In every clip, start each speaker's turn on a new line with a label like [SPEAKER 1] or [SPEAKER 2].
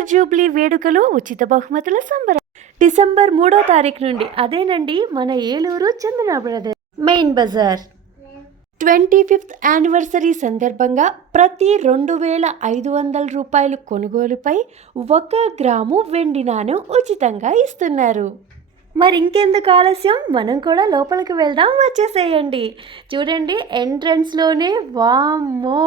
[SPEAKER 1] Silver Jubilee వేడుకలు ఉచిత బహుమతుల సంబరం. డిసెంబర్ మూడో తారీఖు నుండి అదేనండి మన Eluru Chandana brother. Main Bazar. Twenty fifth anniversary సందర్భంగా ప్రతి రెండు వేల ఐదు వందల రూపాయలు కొనుగోలుపై ఒక గ్రాము వెండి నాణెం ఉచితంగా ఇస్తున్నారు. మరి ఇంకెందుకు ఆలస్యం? మనం కూడా లోపలికి వెళ్దాం వచ్చేసేయండి. చూడండి ఎంట్రన్స్లోనే వామ్మో!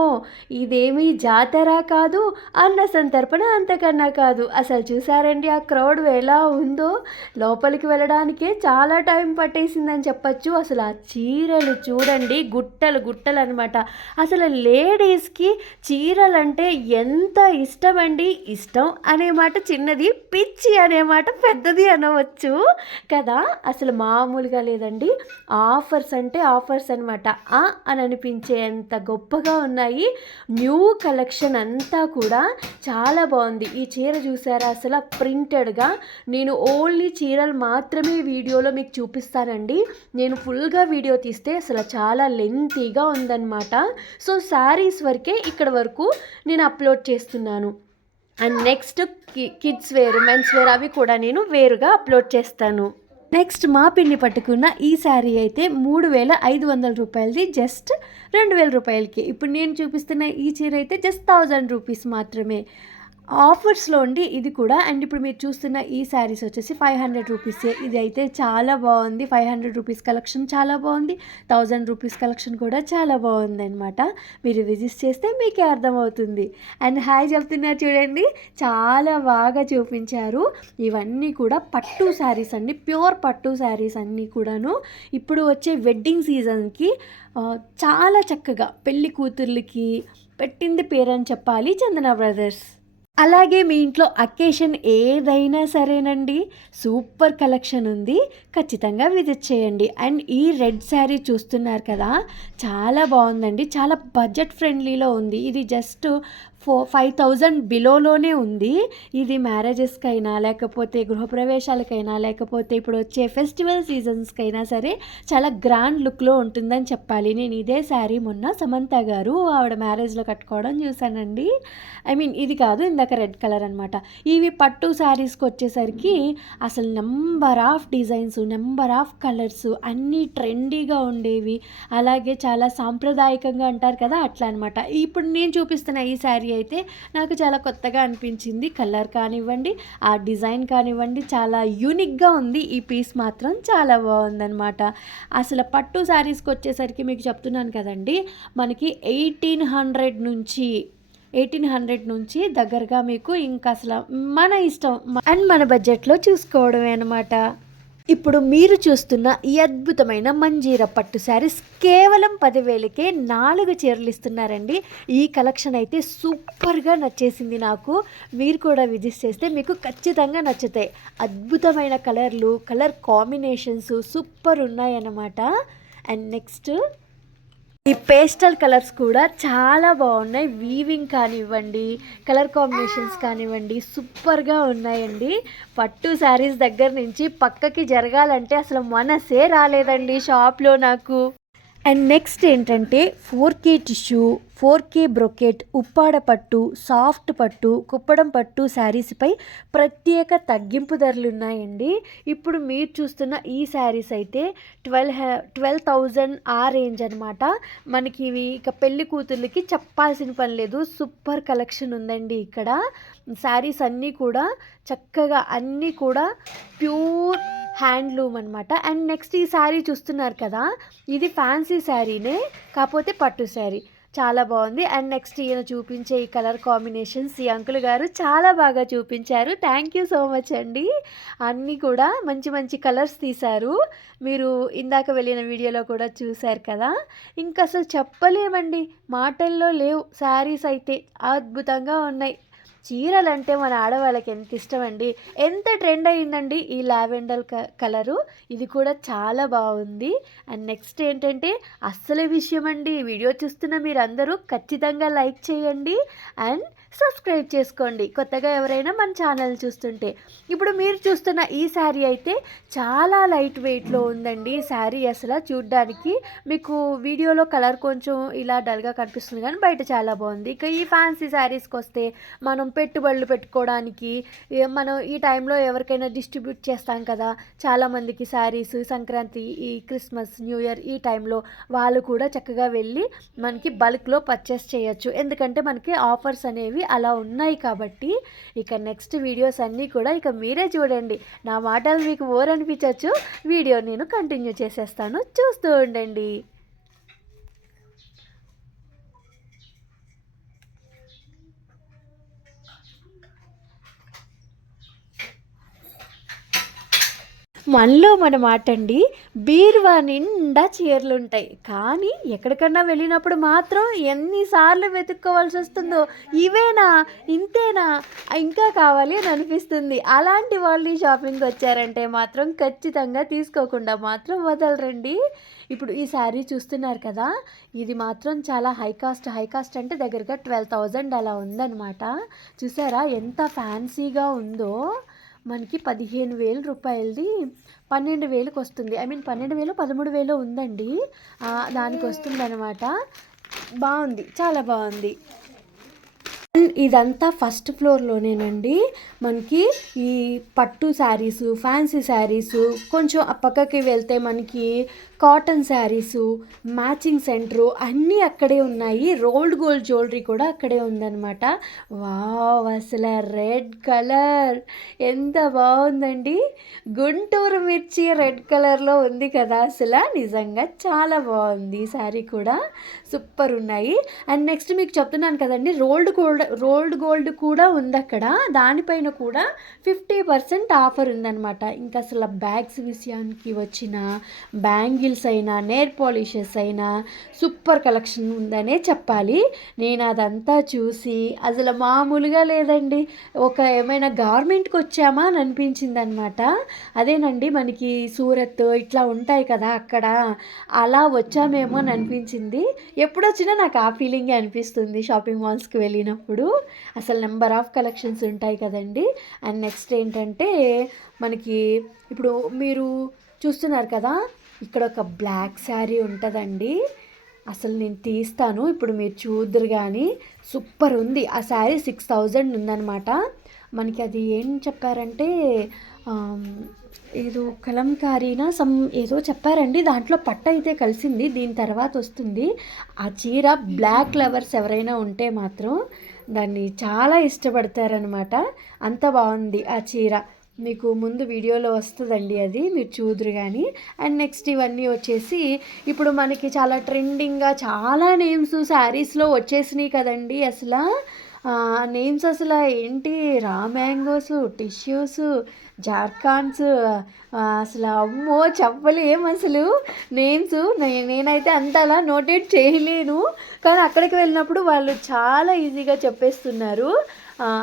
[SPEAKER 1] ఇదేమీ జాతర కాదు అన్న సంతర్పణ అంతకన్నా కాదు. అసలు చూసారండి ఆ క్రౌడ్ ఎలా ఉందో? లోపలికి వెళ్ళడానికే చాలా టైం పట్టేసిందని చెప్పచ్చు. అసలు ఆ చీరలు చూడండి గుట్టలు గుట్టలు అనమాట అసలు లేడీస్కి చీరలు అంటే ఎంత ఇష్టం అండి ఇష్టం అనే మాట చిన్నది పిచ్చి అనే మాట పెద్దది అనవచ్చు. కదా? అసలు మామూలుగా లేదండి. ఆఫర్స్ అంటే ఆఫర్స్ అనమాట ఆ అని అనిపించేంత గొప్పగా ఉన్నాయి. న్యూ కలెక్షన్ అంతా కూడా చాలా బాగుంది. ఈ చీర చూసారా? అసలు ప్రింటెడ్గా. నేను ఓన్లీ చీరలు మాత్రమే వీడియోలో మీకు చూపిస్తానండి. నేను ఫుల్గా వీడియో తీస్తే అసలు చాలా లెంతీగా ఉందన్నమాట. సో శారీస్ వరకే ఇక్కడ వరకు నేను అప్లోడ్ చేస్తున్నాను. And next kids wear men's wear అవి కూడా నేను వేరుగా అప్లోడ్ చేస్తాను. నెక్స్ట్ మా పిన్ని పట్టుకున్న ఈ శారీ అయితే మూడు వేల ఐదు వందల రూపాయలది జస్ట్ రెండు వేల రూపాయలకి. ఇప్పుడు నేను చూపిస్తున్న ఈ చీర అయితే జస్ట్ థౌజండ్ రూపీస్ మాత్రమే. ఆఫర్స్లో ఉండి ఇది కూడా. అండ్ ఇప్పుడు మీరు చూస్తున్న ఈ శారీస్ వచ్చేసి ఫైవ్ హండ్రెడ్ రూపీసే. ఇది అయితే చాలా బాగుంది. ఫైవ్ హండ్రెడ్ రూపీస్ కలెక్షన్ చాలా బాగుంది. థౌజండ్ రూపీస్ కలెక్షన్ కూడా చాలా బాగుంది అనమాట మీరు విజిట్ చేస్తే మీకే అర్థమవుతుంది. అండ్ హాయ్ చెప్తున్నారు చూడండి. చాలా బాగా చూపించారు. ఇవన్నీ కూడా పట్టు శారీస్ అండి. ప్యూర్ పట్టు శారీస్ అన్నీ కూడాను. ఇప్పుడు వచ్చే వెడ్డింగ్ సీజన్కి చాలా చక్కగా పెళ్ళి కూతుర్లకి పెట్టింది పేరని చెప్పాలి చందన బ్రదర్స్ అలాగే మీ ఇంట్లో అకేషన్ ఏదైనా సరేనండి సూపర్ కలెక్షన్ ఉంది ఖచ్చితంగా విజిట్ చేయండి. అండ్ ఈ రెడ్ శారీ చూస్తున్నారు కదా చాలా బాగుందండి చాలా బడ్జెట్ ఫ్రెండ్లీలో ఉంది. ఇది జస్ట్ ఫో ఫైవ్ థౌజండ్ బిలోలోనే ఉంది. ఇది మ్యారేజెస్కైనా లేకపోతే గృహప్రవేశాలకైనా లేకపోతే ఇప్పుడు వచ్చే ఫెస్టివల్ సీజన్స్కైనా సరే చాలా గ్రాండ్ లుక్లో ఉంటుందని చెప్పాలి. నేను ఇదే శారీ మొన్న సమంత గారు ఆవిడ మ్యారేజ్లో కట్టుకోవడం చూశానండి. ఐ మీన్ ఇది కాదు ఇందాక రెడ్ కలర్ అనమాట ఇవి పట్టు శారీస్కి వచ్చేసరికి అసలు number of designs number of colours అన్నీ ట్రెండీగా ఉండేవి. అలాగే చాలా సాంప్రదాయకంగా అంటారు కదా అట్లా అనమాట ఇప్పుడు నేను చూపిస్తున్న ఈ శారీ అయితే నాకు చాలా కొత్తగా అనిపించింది కలర్ కానివ్వండి ఆ డిజైన్ కానివ్వండి చాలా యూనిక్గా ఉంది. ఈ పీస్ మాత్రం చాలా బాగుందనమాట అసలు పట్టు శారీస్కి వచ్చేసరికి మీకు చెప్తున్నాను కదండి మనకి ఎయిటీన్ హండ్రెడ్ నుంచి ఎయిటీన్ హండ్రెడ్ నుంచి దగ్గరగా మీకు ఇంకా అసలు మన ఇష్టం అండ్ మన బడ్జెట్లో చూసుకోవడమే అనమాట ఇప్పుడు మీరు చూస్తున్న ఈ అద్భుతమైన మంజీర పట్టు శారీస్ కేవలం పదివేలకే నాలుగు చీరలు ఇస్తున్నారండి. ఈ కలెక్షన్ అయితే సూపర్గా నచ్చేసింది నాకు. మీరు కూడా విజిట్ చేస్తే మీకు ఖచ్చితంగా నచ్చుతాయి. అద్భుతమైన కలర్లు కలర్ కాంబినేషన్స్ సూపర్ ఉన్నాయన్నమాట. అండ్ నెక్స్ట్ ఈ పేస్టల్ కలర్స్ కూడా చాలా బాగున్నాయి. వీవింగ్ కానివ్వండి కలర్ కాంబినేషన్స్ కానివ్వండి సూపర్గా ఉన్నాయండి. పట్టు శారీస్ దగ్గర నుంచి పక్కకి జరగాలంటే అసలు మనసే రాలేదండి షాప్లో నాకు. అండ్ నెక్స్ట్ ఏంటంటే four K tissue four K brocade Uppada పట్టు సాఫ్ట్ పట్టు కుప్పడం పట్టు శారీస్పై ప్రత్యేక తగ్గింపు ధరలు ఉన్నాయండి. ఇప్పుడు మీరు చూస్తున్న ఈ శారీస్ అయితే ట్వెల్వ్ ట్వెల్వ్ థౌజండ్ ఆ రేంజ్ అనమాట మనకి ఇవి ఇక పెళ్ళి కూతుర్లకి చెప్పాల్సిన పని లేదు. సూపర్ కలెక్షన్ ఉందండి ఇక్కడ. శారీస్ అన్నీ కూడా చక్కగా అన్నీ కూడా ప్యూర్ హ్యాండ్లూమ్ అనమాట అండ్ నెక్స్ట్ ఈ శారీ చూస్తున్నారు కదా ఇది ఫ్యాన్సీ శారీనే కాకపోతే పట్టు శారీ. చాలా బాగుంది. అండ్ నెక్స్ట్ ఈయన చూపించే ఈ కలర్ కాంబినేషన్స్ ఈ అంకుల్ గారు చాలా బాగా చూపించారు. థ్యాంక్ యూ సో మచ్ అండి. అన్నీ కూడా మంచి మంచి కలర్స్ తీశారు. మీరు ఇందాక వెళ్ళిన వీడియోలో కూడా చూశారు కదా. ఇంకా అసలు చెప్పలేమండి. మాటల్లో లేవు. శారీస్ అయితే అద్భుతంగా ఉన్నాయి. చీరలు అంటే మన ఆడవాళ్ళకి ఎంత ఇష్టం అండి ఎంత ట్రెండ్ అయిందండి ఈ లావెండర్ క కలరు? ఇది కూడా చాలా బాగుంది. అండ్ నెక్స్ట్ ఏంటంటే అస్సలే విషయం అండి వీడియో చూస్తున్న మీరందరూ ఖచ్చితంగా లైక్ చేయండి అండ్ సబ్స్క్రైబ్ చేసుకోండి. కొత్తగా ఎవరైనా మన ఛానల్ చూస్తుంటే. ఇప్పుడు మీరు చూస్తున్న ఈ శారీ అయితే చాలా లైట్ వెయిట్లో ఉందండి. శారీ అసలు చూడ్డానికి మీకు వీడియోలో కలర్ కొంచెం ఇలా డల్గా కనిపిస్తుంది కానీ బయట చాలా బాగుంది. ఇక ఈ ఫ్యాన్సీ శారీస్కి వస్తే మనం పెట్టుబడులు పెట్టుకోవడానికి మనం ఈ టైంలో ఎవరికైనా డిస్ట్రిబ్యూట్ చేస్తాం కదా. చాలామందికి శారీస్ సంక్రాంతి ఈ క్రిస్మస్ న్యూ ఇయర్ ఈ టైంలో వాళ్ళు కూడా చక్కగా వెళ్ళి మనకి బల్క్లో పర్చేస్ చేయొచ్చు. ఎందుకంటే మనకి ఆఫర్స్ అనేవి అలా ఉన్నాయి కాబట్టి ఇక నెక్స్ట్ వీడియోస్ అన్నీ కూడా ఇక మీరే చూడండి. నా మాటలు మీకు ఓరనిపించవచ్చు అనిపించవచ్చు వీడియో నేను కంటిన్యూ చేసేస్తాను. చూస్తూ ఉండండి. మనలో మన మాట అండి బీరువా నిండా చీరలు ఉంటాయి కానీ ఎక్కడికన్నా వెళ్ళినప్పుడు మాత్రం ఎన్నిసార్లు వెతుక్కోవాల్సి వస్తుందో. ఇవేనా? ఇంతేనా? ఇంకా కావాలి అని అనిపిస్తుంది. అలాంటి వాళ్ళు షాపింగ్కి వచ్చారంటే మాత్రం ఖచ్చితంగా తీసుకోకుండా మాత్రం వదలరండి. ఇప్పుడు ఈ శారీ చూస్తున్నారు కదా? ఇది మాత్రం చాలా హై కాస్ట్ హై కాస్ట్ అంటే దగ్గరగా ట్వెల్వ్ థౌజండ్ అలా ఉందన్నమాట. చూసారా? ఎంత ఫ్యాన్సీగా ఉందో. మనకి పదిహేను వేల రూపాయలది పన్నెండు వేలకు వస్తుంది. ఐ మీన్ పన్నెండు వేలు పదమూడు వేలు ఉందండి. దానికి వస్తుంది అనమాట బాగుంది. చాలా బాగుంది. అండ్ ఇదంతా ఫస్ట్ ఫ్లోర్లోనేనండి మనకి ఈ పట్టు శారీస్ ఫ్యాన్సీ శారీస్ కొంచెం ఆ పక్కకి వెళ్తే మనకి కాటన్ శారీస్ మ్యాచింగ్ సెంటరు అన్నీ అక్కడే ఉన్నాయి. రోల్డ్ గోల్డ్ జ్యువెలరీ కూడా అక్కడే ఉందన్నమాట. వావ్ అసలు రెడ్ కలర్ ఎంత బాగుందండి. గుంటూరు మిర్చి రెడ్ కలర్లో ఉంది కదా అసలు. నిజంగా చాలా బాగుంది. ఈ శారీ కూడా సూపర్ ఉన్నాయి. అండ్ నెక్స్ట్ మీకు చెప్తున్నాను కదండి. రోల్డ్ గోల్డ్ రోల్డ్ గోల్డ్ కూడా ఉంది అక్కడ దానిపైన కూడా ఫిఫ్టీ పర్సెంట్ ఆఫర్ ఉందన్నమాట. ఇంకా అసలు బ్యాగ్స్ విషయానికి వచ్చిన బ్యాంగిల్స్ అయినా నేర్ పాలిషెస్ అయినా సూపర్ కలెక్షన్ ఉందనే చెప్పాలి. నేను అదంతా చూసి అసలు మామూలుగా లేదండి. ఒక ఏమైనా గార్మెంట్కి వచ్చామా అని అనిపించింది అనమాట అదేనండి మనకి సూరత్ ఇట్లా ఉంటాయి కదా అక్కడ. అలా వచ్చామేమో అని అనిపించింది. ఎప్పుడొచ్చినా నాకు ఆ ఫీలింగే అనిపిస్తుంది షాపింగ్ మాల్స్కి వెళ్ళినప్పుడు. అసలు నెంబర్ ఆఫ్ కలెక్షన్స్ ఉంటాయి కదండి. అండ్ నెక్స్ట్ ఏంటంటే మనకి ఇప్పుడు మీరు చూస్తున్నారు కదా ఇక్కడ ఒక బ్లాక్ శారీ ఉంటుందండి. అసలు నేను తీస్తాను ఇప్పుడు మీరు చూద్దరు కానీ సూపర్ ఉంది. ఆ శారీ సిక్స్ థౌజండ్ ఉందన్నమాట. మనకి అది ఏం చెప్పారంటే ఏదో కలంకారీనా సమ్ ఏదో చెప్పారండి. దాంట్లో పట్ట అయితే కలిసింది దీని తర్వాత వస్తుంది. ఆ చీర బ్లాక్ లవర్స్ ఎవరైనా ఉంటే మాత్రం దాన్ని చాలా ఇష్టపడతారనమాట అంత బాగుంది ఆ చీర. మీకు ముందు వీడియోలో వస్తుందండి అది మీరు చూదురు కానీ అండ్ నెక్స్ట్ ఇవన్నీ వచ్చేసి ఇప్పుడు మనకి చాలా ట్రెండింగ్గా చాలా నేమ్స్ శారీస్లో వచ్చేసినాయి కదండి అసలు. నేమ్స్ అసలు ఏంటి? రా మ్యాంగోస్ టిష్యూస్ జార్ఖాన్స్ అసలు అమ్మో చెప్పలేం అసలు. నేమ్స్ నేనైతే అంతలా నోటేట్ చేయలేను. కానీ అక్కడికి వెళ్ళినప్పుడు వాళ్ళు చాలా ఈజీగా చెప్పేస్తున్నారు.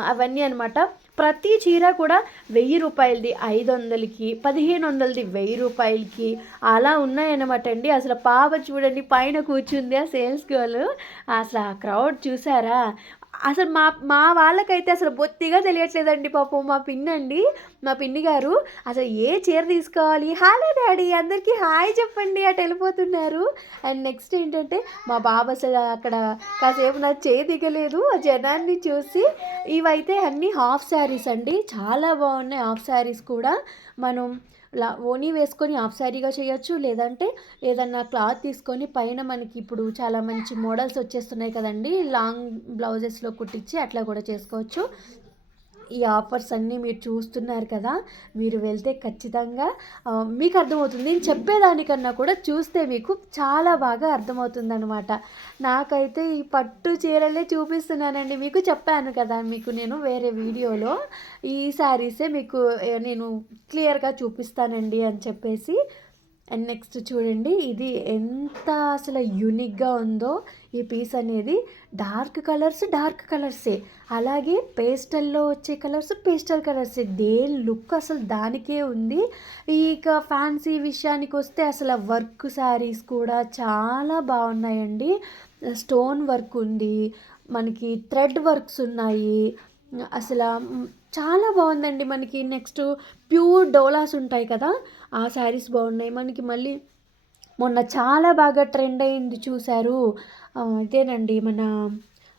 [SPEAKER 1] అవన్నీ అనమాట ప్రతి చీర కూడా వెయ్యి రూపాయలది ఐదు వందలకి పదిహేను వందలది వెయ్యి రూపాయలకి అలా ఉన్నాయన్నమాట అండి. అసలు పాప చూడండి పైన కూర్చుంది ఆ సేల్స్ గర్ల్. అసలు ఆ క్రౌడ్ చూసారా? అసలు మా మా వాళ్ళకైతే అసలు బొత్తిగా తెలియట్లేదండి పాపం మా పిన్ని అండి మా పిన్ని గారు. అసలు ఏ చీర తీసుకోవాలి? హలో డాడీ అందరికీ హాయ్ చెప్పండి అటు వెళ్ళిపోతున్నారు. అండ్ నెక్స్ట్ ఏంటంటే మా బాబు అసలు అక్కడ కాసేపు నా చేయి దిగలేదు ఆ జనాన్ని చూసి. ఇవైతే అన్నీ హాఫ్ శారీస్ అండి చాలా బాగున్నాయి హాఫ్ శారీస్ కూడా. మనం లా ఓనీ వేసుకొని హాఫ్ శారీగా చేయొచ్చు లేదంటే ఏదన్నా క్లాత్ తీసుకొని పైన మనకి ఇప్పుడు చాలా మంచి మోడల్స్ వచ్చేస్తున్నాయి కదండి. లాంగ్ బ్లౌజెస్లో కుట్టించి అట్లా కూడా చేసుకోవచ్చు. ఈ ఆఫర్స్ అన్నీ మీరు చూస్తున్నారు కదా మీరు వెళ్తే ఖచ్చితంగా మీకు అర్థమవుతుంది. నేను చెప్పేదానికన్నా కూడా చూస్తే మీకు చాలా బాగా అర్థమవుతుంది అనమాట నాకైతే ఈ పట్టు చీరలే చూపిస్తున్నానండి. మీకు చెప్పాను కదా మీకు నేను వేరే వీడియోలో ఈ శారీసే మీకు నేను క్లియర్గా చూపిస్తానండి అని చెప్పేసి అండ్ నెక్స్ట్ చూడండి ఇది ఎంత అసలు యూనిక్గా ఉందో ఈ పీస్ అనేది. డార్క్ కలర్స్ డార్క్ కలర్సే అలాగే పేస్టల్లో వచ్చే కలర్స్ పేస్టల్ కలర్సే దేని లుక్ అసలు దానికే ఉంది. ఇక ఫ్యాన్సీ విషయానికి వస్తే అసలు వర్క్ శారీస్ కూడా చాలా బాగున్నాయండి. స్టోన్ వర్క్ ఉంది. మనకి థ్రెడ్ వర్క్స్ ఉన్నాయి. అసలు చాలా బాగుందండి మనకి. నెక్స్ట్ ప్యూర్ డోలాస్ ఉంటాయి కదా. ఆ శారీస్ బాగున్నాయి. మనకి మళ్ళీ మొన్న చాలా బాగా ట్రెండ్ అయింది చూశారు. ఇదేనండి మన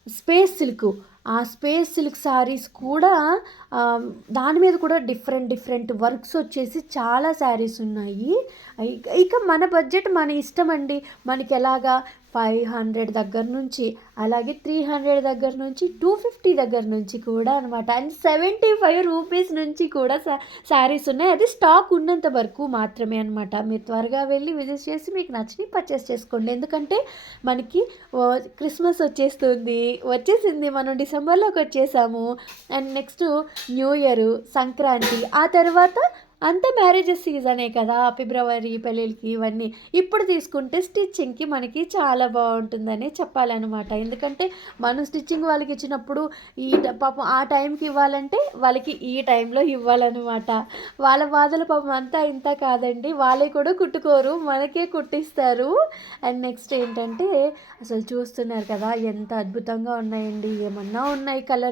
[SPEAKER 1] స్పేస్ సిల్క్. ఆ స్పేస్ సిల్క్ శారీస్ కూడా దాని మీద కూడా డిఫరెంట్ డిఫరెంట్ వర్క్స్ వచ్చేసి చాలా శారీస్ ఉన్నాయి. ఇక- ఇక మన బడ్జెట్ మన ఇష్టం అండి. మనకి ఎలాగా ఫైవ్ హండ్రెడ్ దగ్గర నుంచి అలాగే త్రీ హండ్రెడ్ దగ్గర నుంచి టూ ఫిఫ్టీ దగ్గర నుంచి కూడా అనమాట అండ్ సెవెంటీ ఫైవ్ రూపీస్ నుంచి కూడా శారీస్ ఉన్నాయి. అది స్టాక్ ఉన్నంత వరకు మాత్రమే అనమాట మీరు త్వరగా వెళ్ళి విజిట్ చేసి మీకు నచ్చినవి పర్చేస్ చేసుకోండి. ఎందుకంటే మనకి క్రిస్మస్ వచ్చేస్తుంది. వచ్చేసింది మనం డిసెంబర్లోకి వచ్చేసాము. And next new year Sankranti ఆ తర్వాత అంత మ్యారేజెస్ సీజనే కదా ఫిబ్రవరి పెళ్ళిళ్ళకి ఇవన్నీ. ఇప్పుడు తీసుకుంటే స్టిచ్చింగ్కి మనకి చాలా బాగుంటుందని చెప్పాలన్నమాట. ఎందుకంటే మనం స్టిచ్చింగ్ వాళ్ళకి ఇచ్చినప్పుడు ఈ పాపం ఆ టైంకి ఇవ్వాలంటే వాళ్ళకి ఈ టైంలో ఇవ్వాలన్నమాట. వాళ్ళ బాధలు పాపం అంతా ఇంత కాదండి. వాళ్ళే కూడా కుట్టుకోరు మనకే కుట్టిస్తారు. అండ్ నెక్స్ట్ ఏంటంటే అసలు చూస్తున్నారు కదా ఎంత అద్భుతంగా ఉన్నాయండి. ఏమన్నా ఉన్నాయి కలర్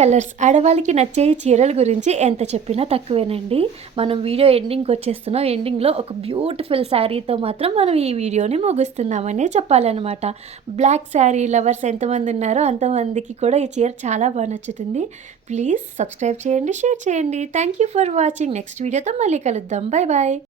[SPEAKER 1] కలర్స్. ఆడవాళ్ళకి నచ్చే ఈ చీరల గురించి ఎంత చెప్పినా తక్కువేనండి. మనం వీడియో ఎండింగ్కి వచ్చేస్తున్నాం ఎండింగ్లో ఒక బ్యూటిఫుల్ శారీతో మాత్రం మనం ఈ వీడియోని ముగుస్తున్నామనే చెప్పాలన్నమాట. బ్లాక్ శారీ లవర్స్ ఎంతమంది ఉన్నారో అంతమందికి కూడా ఈ చీర చాలా బాగా నచ్చుతుంది. ప్లీజ్ సబ్స్క్రైబ్ చేయండి షేర్ చేయండి. Thank you for watching. Next వీడియోతో మళ్ళీ కలుద్దాం. Bye bye.